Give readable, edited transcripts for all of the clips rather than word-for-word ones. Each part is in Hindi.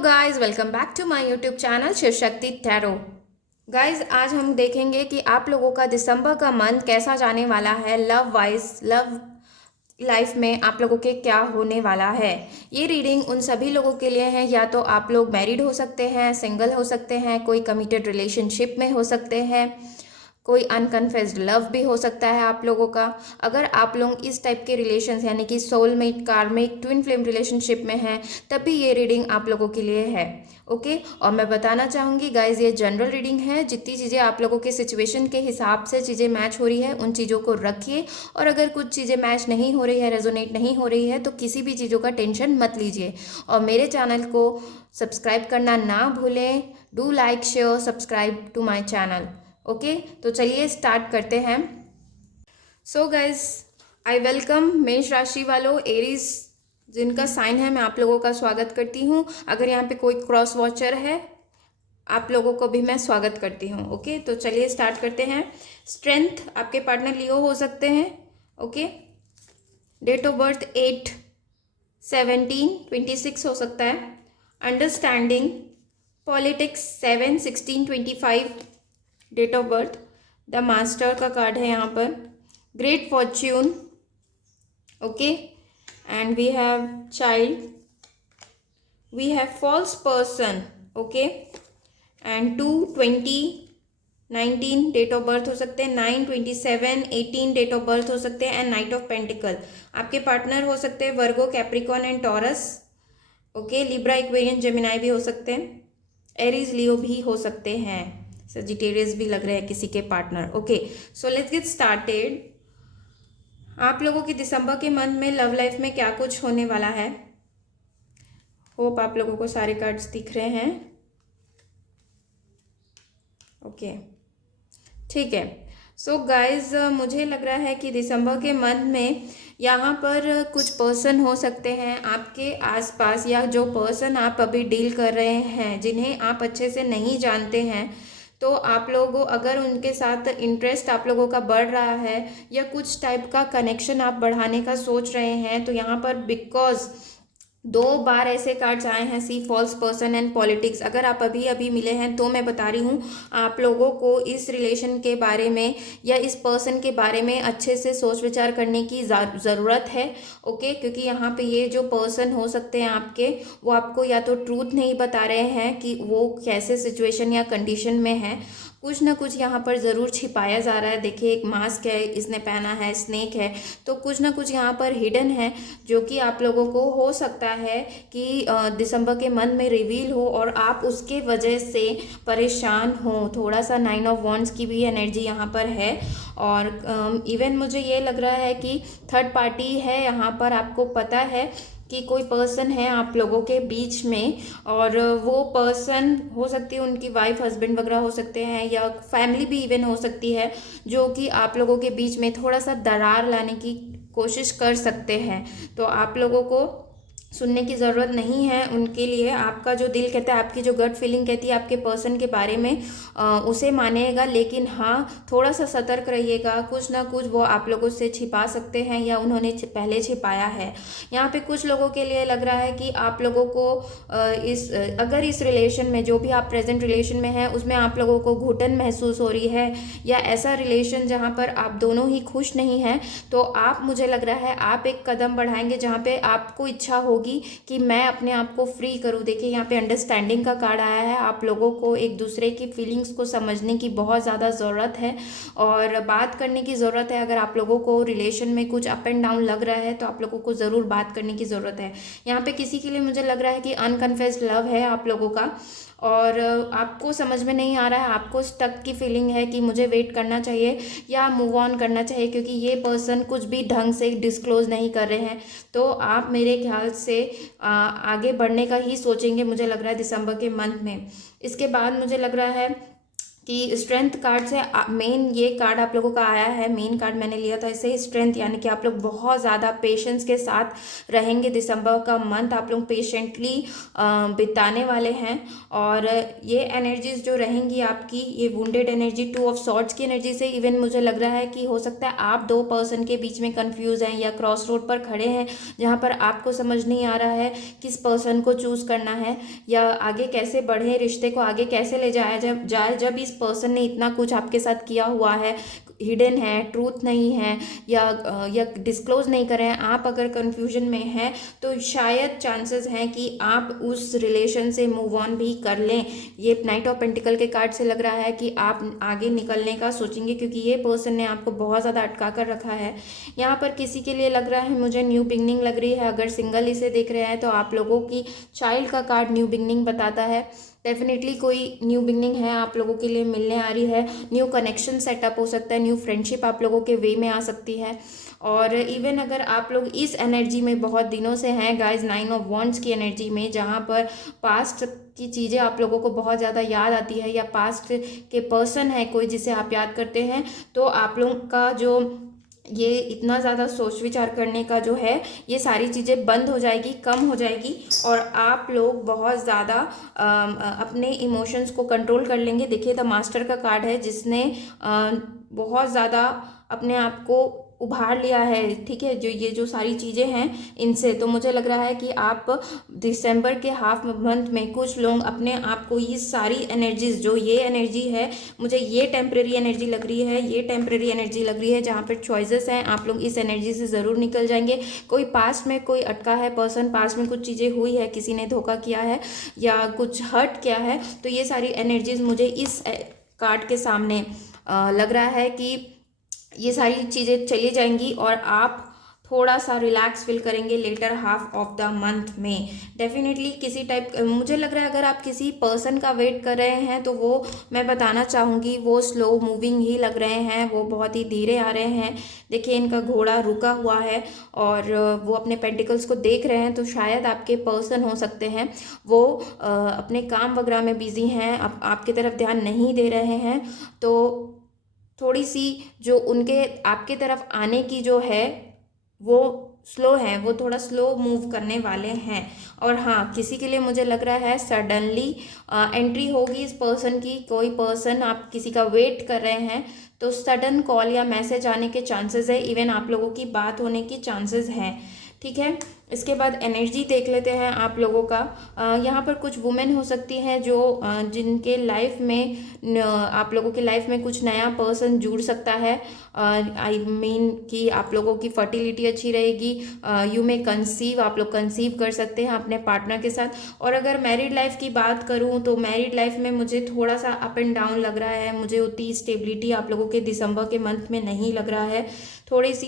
Guys, welcome back to my YouTube channel Shiv Shakti tarot. Guys, आज हम देखेंगे कि आप लोगों का दिसंबर का मंथ कैसा जाने वाला है। लव वाइज, लव लाइफ में आप लोगों के क्या होने वाला है। ये रीडिंग उन सभी लोगों के लिए है, या तो आप लोग मैरिड हो सकते हैं, सिंगल हो सकते हैं, कोई कमिटेड रिलेशनशिप में हो सकते हैं, कोई अनकन्फेस्ड लव भी हो सकता है आप लोगों का। अगर आप लोग इस टाइप के रिलेशंस यानी कि सोलमेट, कार्मिक, ट्विन फ्लेम रिलेशनशिप में हैं, तभी ये रीडिंग आप लोगों के लिए है। ओके, और मैं बताना चाहूँगी गाइज, ये जनरल रीडिंग है। जितनी चीज़ें आप लोगों के सिचुएशन के हिसाब से चीज़ें मैच हो रही है, उन चीज़ों को रखिए। और अगर कुछ चीज़ें मैच नहीं हो रही है, रेजोनेट नहीं हो रही है, तो किसी भी चीज़ों का टेंशन मत लीजिए। और मेरे चैनल को सब्सक्राइब करना ना भूलें। Do like, share, subscribe to my channel. Okay, तो चलिए स्टार्ट करते हैं। सो गाइज, आई वेलकम मेष राशि वालों, एरीज जिनका साइन है, मैं आप लोगों का स्वागत करती हूँ। अगर यहाँ पे कोई क्रॉस वॉचर है, आप लोगों को भी मैं स्वागत करती हूँ। ओके, तो चलिए स्टार्ट करते हैं। स्ट्रेंथ, आपके पार्टनर लियो हो सकते हैं। ओके, डेट ऑफ बर्थ 8/17/26 हो सकता है। Understanding, politics 7/16/25 date of birth. The master का कार्ड है यहाँ पर। Great fortune, okay, and we have child, we have false person, okay, and 2/20/19 date of birth हो सकते हैं। 9/27/18 डेट ऑफ बर्थ हो सकते हैं। एंड नाइट ऑफ पेंटिकल, आपके पार्टनर हो सकते हैं Virgo, Capricorn and Taurus. Okay, Libra, Aquarian, Gemini भी हो सकते हैं। एरीज, लियो भी हो सकते हैं। सजिटेरियस भी लग रहे हैं किसी के partner. Okay, so let's get started. आप लोगों की दिसंबर के मंथ में लव लाइफ में क्या कुछ होने वाला है। होप आप लोगों को सारे कार्ड्स दिख रहे हैं। ओके, ठीक है। सो गाइज, मुझे लग रहा है कि दिसंबर के मंथ में यहाँ पर कुछ पर्सन हो सकते हैं आपके आसपास, या जो पर्सन आप अभी डील कर रहे हैं, जिन्हें आप अच्छे से नहीं जानते हैं, तो आप लोगों, अगर उनके साथ इंटरेस्ट आप लोगों का बढ़ रहा है, या कुछ टाइप का कनेक्शन आप बढ़ाने का सोच रहे हैं, तो यहाँ पर बिकॉज 2 बार ऐसे कार्ड्स आए हैं, सी, फॉल्स पर्सन एंड पॉलिटिक्स। अगर आप अभी अभी मिले हैं तो मैं बता रही हूँ आप लोगों को इस रिलेशन के बारे में या इस पर्सन के बारे में अच्छे से सोच विचार करने की ज़रूरत है। ओके, क्योंकि यहाँ पे ये जो पर्सन हो सकते हैं आपके, वो आपको या तो ट्रूथ नहीं बता रहे हैं कि वो कैसे सिचुएशन या कंडीशन में है। कुछ ना कुछ यहाँ पर ज़रूर छिपाया जा रहा है। देखिए, एक मास्क है इसने पहना है, स्नेक है, तो कुछ ना कुछ यहाँ पर हिडन है, जो कि आप लोगों को हो सकता है कि दिसंबर के मंथ में रिवील हो, और आप उसके वजह से परेशान हो। थोड़ा सा 9 ऑफ वॉन्ड्स की भी एनर्जी यहाँ पर है। और इवन मुझे ये लग रहा है कि थर्ड पार्टी है यहाँ पर। आपको पता है कि कोई पर्सन है आप लोगों के बीच में, और वो पर्सन हो सकती है उनकी वाइफ, हस्बैंड वगैरह हो सकते हैं, या फैमिली भी इवन हो सकती है, जो कि आप लोगों के बीच में थोड़ा सा दरार लाने की कोशिश कर सकते हैं। तो आप लोगों को सुनने की ज़रूरत नहीं है उनके लिए। आपका जो दिल कहता है, आपकी जो गट फीलिंग कहती है आपके पर्सन के बारे में, उसे मानिएगा। लेकिन हाँ, थोड़ा सा सतर्क रहिएगा। कुछ ना कुछ वो आप लोगों से छिपा सकते हैं, या उन्होंने पहले छिपाया है। यहाँ पे कुछ लोगों के लिए लग रहा है कि आप लोगों को अगर इस रिलेशन में, जो भी आप प्रेजेंट रिलेशन में है, उसमें आप लोगों को घुटन महसूस हो रही है, या ऐसा रिलेशन जहाँ पर आप दोनों ही खुश नहीं हैं, तो आप, मुझे लग रहा है, आप एक कदम बढ़ाएंगे जहाँ पे आपको इच्छा होगी कि मैं अपने आप को फ्री करूं। देखिए, यहाँ पे अंडरस्टैंडिंग का कार्ड आया है। आप लोगों को एक दूसरे की फीलिंग्स को समझने की बहुत ज़्यादा ज़रूरत है, और बात करने की ज़रूरत है। अगर आप लोगों को रिलेशन में कुछ अप एंड डाउन लग रहा है, तो आप लोगों को ज़रूर बात करने की ज़रूरत है। यहाँ पे किसी के लिए मुझे लग रहा है कि अनकन्फेस्ड लव है आप लोगों का, और आपको समझ में नहीं आ रहा है, आपको स्टक की फीलिंग है कि मुझे वेट करना चाहिए या मूव ऑन करना चाहिए, क्योंकि ये पर्सन कुछ भी ढंग से डिस्क्लोज नहीं कर रहे हैं। तो आप मेरे ख्याल से आगे बढ़ने का ही सोचेंगे, मुझे लग रहा है दिसंबर के मंथ में। इसके बाद मुझे लग रहा है कि स्ट्रेंथ कार्ड से मेन ये कार्ड आप लोगों का आया है, मेन कार्ड मैंने लिया था इससे स्ट्रेंथ, यानी कि आप लोग बहुत ज़्यादा पेशेंस के साथ रहेंगे। दिसंबर का मंथ आप लोग पेशेंटली बिताने वाले हैं। और ये एनर्जीज जो रहेंगी आपकी, ये वुंडेड एनर्जी, 2 ऑफ सॉर्ड्स की एनर्जी से इवन मुझे लग रहा है कि हो सकता है आप 2 पर्सन के बीच में कंफ्यूज हैं या क्रॉस रोड पर खड़े हैं, जहाँ पर आपको समझ नहीं आ रहा है किस पर्सन को चूज़ करना है या आगे कैसे बढ़े, रिश्ते को आगे कैसे ले जाया जाए जब इस पर्सन ने इतना कुछ आपके साथ किया हुआ है, हिडन है, ट्रूथ नहीं है या डिस्क्लोज नहीं कर रहे हैं। आप अगर कंफ्यूजन में हैं तो शायद चांसेस हैं कि आप उस रिलेशन से मूव ऑन भी कर लें। ये नाइट ऑफ पेंटिकल के कार्ड से लग रहा है कि आप आगे निकलने का सोचेंगे, क्योंकि ये पर्सन ने आपको बहुत ज़्यादा अटका कर रखा है। यहाँ पर किसी के लिए लग रहा है, मुझे न्यू बिगनिंग लग रही है। अगर सिंगल इसे देख रहे हैं तो आप लोगों की चाइल्ड का कार्ड न्यू बिगनिंग बताता है। डेफिनेटली कोई न्यू बिगनिंग है आप लोगों के लिए मिलने आ रही है। न्यू कनेक्शन सेटअप हो सकता है, न्यू फ्रेंडशिप आप लोगों के वे में आ सकती है। और इवन अगर आप लोग इस एनर्जी में बहुत दिनों से हैं गाइज, 9 ऑफ वॉन्ड्स की एनर्जी में, जहाँ पर पास्ट की चीज़ें आप लोगों को बहुत ज़्यादा याद आती है या पास्ट के पर्सन है कोई जिसे आप याद करते हैं, तो आप लोग का जो ये इतना ज़्यादा सोच विचार करने का जो है, ये सारी चीज़ें बंद हो जाएगी, कम हो जाएगी। और आप लोग बहुत ज़्यादा अपने इमोशंस को कंट्रोल कर लेंगे। देखिए द मास्टर का कार्ड है, जिसने बहुत ज़्यादा अपने आप को उभार लिया है, ठीक है, जो ये जो सारी चीज़ें हैं इनसे। तो मुझे लग रहा है कि आप दिसंबर के हाफ मंथ में कुछ लोग अपने आप को ये सारी एनर्जीज, जो ये एनर्जी है, मुझे ये टेम्प्रेरी एनर्जी लग रही है, ये टेम्प्रेरी एनर्जी लग रही है, जहाँ पर चॉइसेस हैं, आप लोग इस एनर्जी से ज़रूर निकल जाएंगे। कोई पास्ट में कोई अटका है पर्सन, पास्ट में कुछ चीज़ें हुई है, किसी ने धोखा किया है या कुछ हर्ट किया है, तो ये सारी एनर्जीज मुझे इस कार्ड के सामने लग रहा है कि ये सारी चीज़ें चली जाएंगी और आप थोड़ा सा रिलैक्स फील करेंगे later half of the month में। डेफिनेटली किसी टाइप, मुझे लग रहा है अगर आप किसी पर्सन का वेट कर रहे हैं तो वो मैं बताना चाहूँगी वो स्लो मूविंग ही लग रहे हैं, वो बहुत ही धीरे आ रहे हैं। देखिए इनका घोड़ा रुका हुआ है और वो अपने पेंटिकल्स को देख रहे हैं, तो शायद आपके पर्सन हो सकते हैं वो अपने काम वगैरह में बिजी हैं, आपकी तरफ ध्यान नहीं दे रहे हैं। तो थोड़ी सी जो उनके आपके तरफ आने की जो है वो स्लो है, वो थोड़ा स्लो मूव करने वाले हैं। और हाँ, किसी के लिए मुझे लग रहा है सडनली एंट्री होगी इस पर्सन की। कोई पर्सन आप किसी का वेट कर रहे हैं तो सडन कॉल या मैसेज आने के चांसेस है, इवन आप लोगों की बात होने की चांसेस हैं, ठीक है। इसके बाद एनर्जी देख लेते हैं आप लोगों का। यहाँ पर कुछ वुमेन हो सकती हैं जो जिनके लाइफ में आप लोगों के लाइफ में कुछ नया पर्सन जुड़ सकता है। आई मीन कि आप लोगों की फर्टिलिटी अच्छी रहेगी, यू में कंसीव, आप लोग कंसीव कर सकते हैं अपने पार्टनर के साथ। और अगर मैरिड लाइफ की बात करूँ तो मैरिड लाइफ में मुझे थोड़ा सा अप एंड डाउन लग रहा है, मुझे उतनी स्टेबिलिटी आप लोगों के दिसंबर के मंथ में नहीं लग रहा है। थोड़ी सी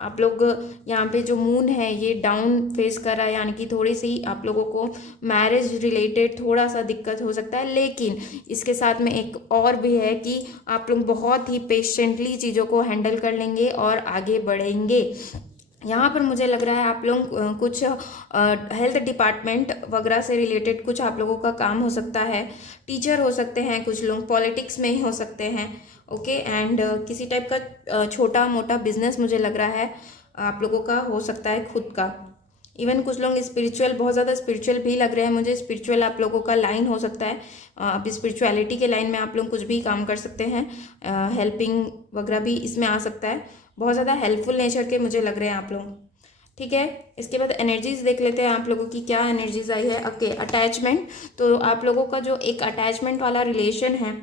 आप लोग यहाँ पे जो मून है ये डाउन फेस कर रहा है, यानी कि थोड़ी सी आप लोगों को मैरिज रिलेटेड थोड़ा सा दिक्कत हो सकता है। लेकिन इसके साथ में एक और भी है कि आप लोग बहुत ही पेशेंटली चीज़ों को हैंडल कर लेंगे और आगे बढ़ेंगे। यहाँ पर मुझे लग रहा है आप लोग कुछ हेल्थ डिपार्टमेंट वगैरह से रिलेटेड कुछ आप लोगों का काम हो सकता है। टीचर हो सकते हैं, कुछ लोग पॉलिटिक्स में ही हो सकते हैं, ओके। एंड किसी टाइप का छोटा मोटा बिजनेस मुझे लग रहा है आप लोगों का हो सकता है खुद का। इवन कुछ लोग स्पिरिचुअल, बहुत ज़्यादा स्पिरिचुअल भी लग रहे हैं मुझे। स्पिरिचुअल आप लोगों का लाइन हो सकता है, आप स्पिरिचुअलिटी के लाइन में आप लोग कुछ भी काम कर सकते हैं। हेल्पिंग वगैरह भी इसमें आ सकता है। बहुत ज़्यादा हेल्पफुल नेचर के मुझे लग रहे हैं आप लोग, ठीक है। इसके बाद एनर्जीज देख लेते हैं आप लोगों की क्या एनर्जीज आई है। ओके, अटैचमेंट, तो आप लोगों का जो एक अटैचमेंट वाला रिलेशन है,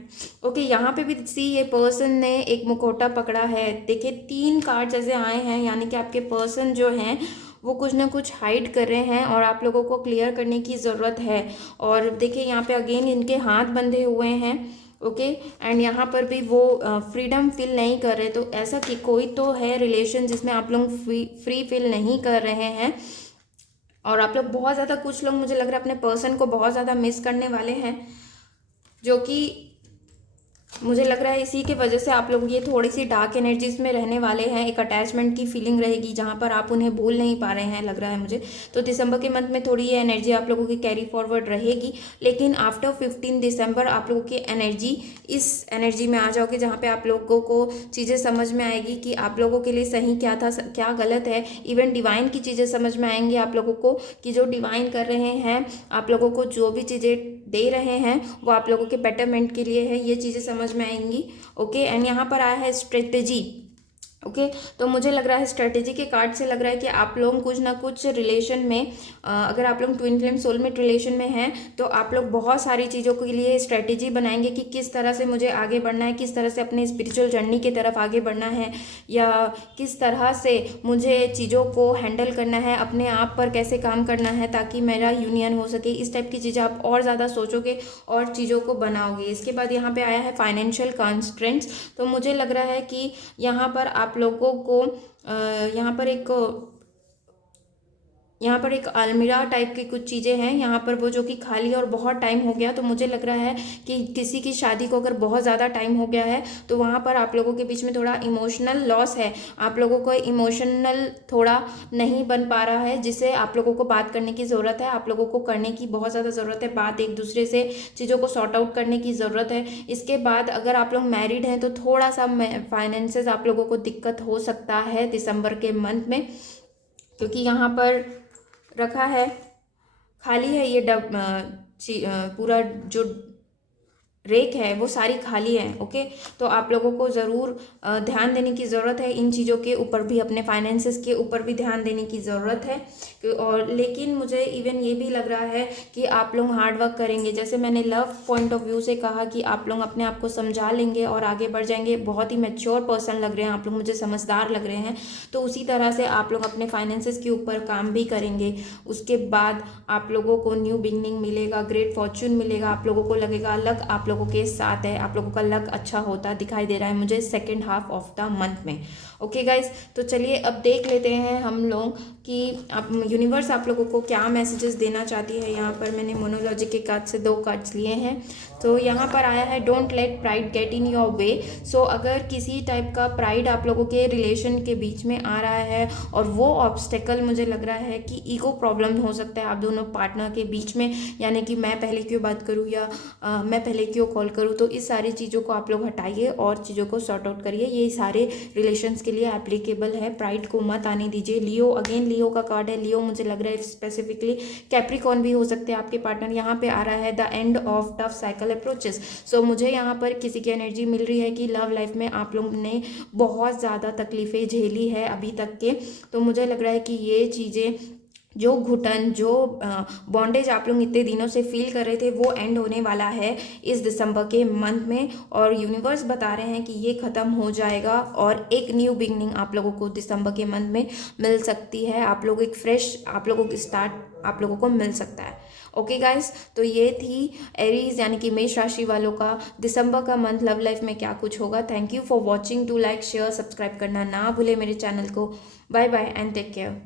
ओके, यहाँ पे भी सी ये पर्सन ने एक मुखौटा पकड़ा है। देखिए 3 कार्ड जैसे आए हैं, यानी कि आपके पर्सन जो हैं वो कुछ ना कुछ हाइड कर रहे हैं और आप लोगों को क्लियर करने की ज़रूरत है। और देखिए यहाँ पे अगेन इनके हाथ बंधे हुए हैं, ओके। एंड यहाँ पर भी वो फ्रीडम फील नहीं कर रहे, तो ऐसा कि कोई तो है रिलेशन जिसमें आप लोग फ्री फील नहीं कर रहे हैं। और आप लोग बहुत ज़्यादा, कुछ लोग मुझे लग रहा है अपने पर्सन को बहुत ज़्यादा मिस करने वाले हैं, जो कि मुझे लग रहा है इसी की वजह से आप लोग ये थोड़ी सी डार्क एनर्जीज में रहने वाले हैं। एक अटैचमेंट की फीलिंग रहेगी जहाँ पर आप उन्हें भूल नहीं पा रहे हैं, लग रहा है मुझे। तो दिसंबर के मंथ में थोड़ी ये एनर्जी आप लोगों की कैरी फॉरवर्ड रहेगी, लेकिन आफ्टर 15 दिसंबर आप लोगों की एनर्जी इस एनर्जी में आ जाओगे जहाँ पे आप लोगों को चीज़ें समझ में आएगी कि आप लोगों के लिए सही क्या था, क्या गलत है। इवन डिवाइन की चीज़ें समझ में आएंगी आप लोगों को, कि जो डिवाइन कर रहे हैं आप लोगों को, जो भी चीज़ें दे रहे हैं वो आप लोगों के बेटरमेंट के लिए है, ये चीज़ें समझ में आएंगी। ओके, एंड यहाँ पर आया है स्ट्रेटेजी। ओके, तो मुझे लग रहा है स्ट्रेटेजी के कार्ड से लग रहा है कि आप लोग कुछ ना कुछ रिलेशन में, अगर आप लोग ट्विन फ्लेम सोलमेट रिलेशन में हैं तो आप लोग बहुत सारी चीज़ों के लिए स्ट्रेटेजी बनाएंगे कि किस तरह से मुझे आगे बढ़ना है, किस तरह से अपने स्पिरिचुअल जर्नी की तरफ आगे बढ़ना है, या किस तरह से मुझे चीज़ों को हैंडल करना है, अपने आप पर कैसे काम करना है ताकि मेरा यूनियन हो सके। इस टाइप की चीज़ें आप और ज़्यादा सोचोगे और चीज़ों को बनाओगे। इसके बाद यहाँ पे आया है फाइनेंशियल कॉन्स्ट्रेंट्स। तो मुझे लग रहा है कि यहाँ पर आप लोगों को यहाँ पर एक अलमीरा टाइप की कुछ चीज़ें हैं यहाँ पर, वो जो कि खाली और बहुत टाइम हो गया। तो मुझे लग रहा है कि किसी की शादी को अगर बहुत ज़्यादा टाइम हो गया है तो वहाँ पर आप लोगों के बीच में थोड़ा इमोशनल लॉस है, आप लोगों को इमोशनल थोड़ा नहीं बन पा रहा है, जिससे आप लोगों को बात करने की ज़रूरत है, आप लोगों को करने की बहुत ज़्यादा ज़रूरत है, बात एक दूसरे से चीज़ों को सॉर्ट आउट करने की ज़रूरत है। इसके बाद अगर आप लोग मैरिड हैं तो थोड़ा सा फाइनेंसेस आप लोगों को दिक्कत हो सकता है दिसंबर के मंथ में, क्योंकि यहाँ पर रखा है खाली है ये पूरा जो रेक है वो सारी खाली है। ओके, तो आप लोगों को ज़रूर ध्यान देने की ज़रूरत है, इन चीज़ों के ऊपर भी, अपने फाइनेंसेस के ऊपर भी ध्यान देने की ज़रूरत है। और लेकिन मुझे इवन ये भी लग रहा है कि आप लोग हार्ड वर्क करेंगे, जैसे मैंने लव पॉइंट ऑफ व्यू से कहा कि आप लोग अपने आप को समझा लेंगे और आगे बढ़ जाएंगे। बहुत ही मैच्योर पर्सन लग रहे हैं आप लोग, मुझे समझदार लग रहे हैं। तो उसी तरह से आप लोग अपने फाइनेंसेस के ऊपर काम भी करेंगे। उसके बाद आप लोगों को न्यू बिगनिंग मिलेगा, ग्रेट फॉर्च्यून मिलेगा, आप लोगों को लगेगा लक आप लोगों के साथ है, आप लोगों का लक अच्छा होता दिखाई दे रहा है मुझे second half of the month में। ओके गाइज, तो चलिए अब देख लेते हैं हम लोग कि आप यूनिवर्स आप लोगों को क्या मैसेजेस देना चाहती है। यहाँ पर मैंने मोनोलॉजी के कार्ड से 2 कार्ड्स लिए हैं। तो यहाँ पर आया है don't let pride get in your way. So अगर किसी टाइप का प्राइड आप लोगों के रिलेशन के बीच में आ रहा है और वो ऑब्स्टेकल, मुझे लग रहा है कि ईगो प्रॉब्लम हो सकता है आप दोनों पार्टनर के बीच में, यानी कि मैं पहले क्यों बात करूँ या मैं पहले क्यों कॉल करूँ। तो इस सारी चीज़ों को आप लोग हटाइए और चीज़ों को सॉर्ट आउट करिए। ये सारे रिलेशंस के लिए एप्लीकेबल है, प्राइड को मत आने दीजिए। लियो, अगेन लियो का कार्ड है। लियो मुझे लग रहा है स्पेसिफिकली कैप्रिकॉर्न भी हो सकते हैं आपके पार्टनर। यहाँ पे आ रहा है the end of tough cycle approaches. So मुझे यहाँ पर किसी की एनर्जी मिल रही है कि लव लाइफ में आप लोग ने बहुत ज़्यादा तकलीफ़ें झेली है अभी तक के। तो मुझे लग रहा है कि ये चीज़ें, जो घुटन, जो बॉन्डेज आप लोग इतने दिनों से फील कर रहे थे, वो एंड होने वाला है इस दिसंबर के मंथ में। और यूनिवर्स बता रहे हैं कि ये ख़त्म हो जाएगा और एक न्यू बिगनिंग आप लोगों को दिसंबर के मंथ में मिल सकती है। आप लोग एक फ्रेश, आप लोगों को स्टार्ट आप लोगों को मिल सकता है। ओके गाइस, तो ये थी एरीज यानी कि मेष राशि वालों का दिसंबर का मंथ लव लाइफ में क्या कुछ होगा। Thank you for watching. To like, share, subscribe करना ना भूले मेरे चैनल को। Bye bye and take care.